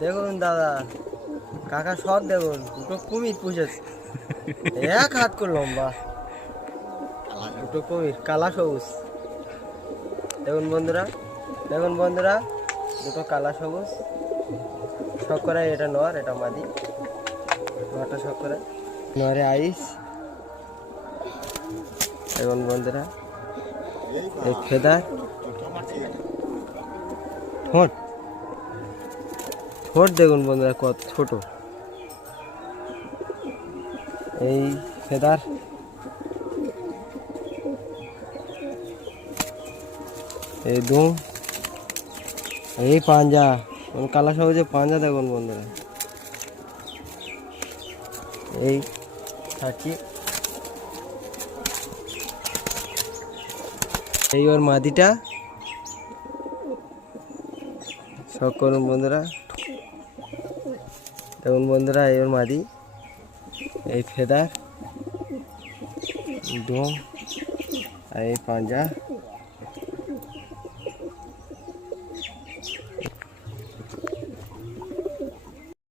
দেখুন দাদা, কাকা সব দেখুন, দুটো কুমির পুষেছে, এক হাত করে লম্বা দুটো কুমির, কালা সবুজ। দেখুন বন্ধুরা, দেখুন বন্ধুরা, দুটো কালা সবুজ শখ করে। এটা নর, এটা মাদি। নটা শখ করে, নরে আইস। দেখুন বন্ধুরা, এই ফেদার, ঠোঁট ঠোঁট দেখুন বন্ধুরা কত ছোট। এই ফেদার, এই দুম, এই পাঞ্জা, কালা সবুজে পাঞ্জা দেখুন বন্ধুরা। এই থাকি, এই ওর মাদিটা, শখ করুন বন্ধুরা। দেখুন বন্ধুরা, এই ওর মাদি, এই ফেদার, দুম, আর এই পাঞ্জা।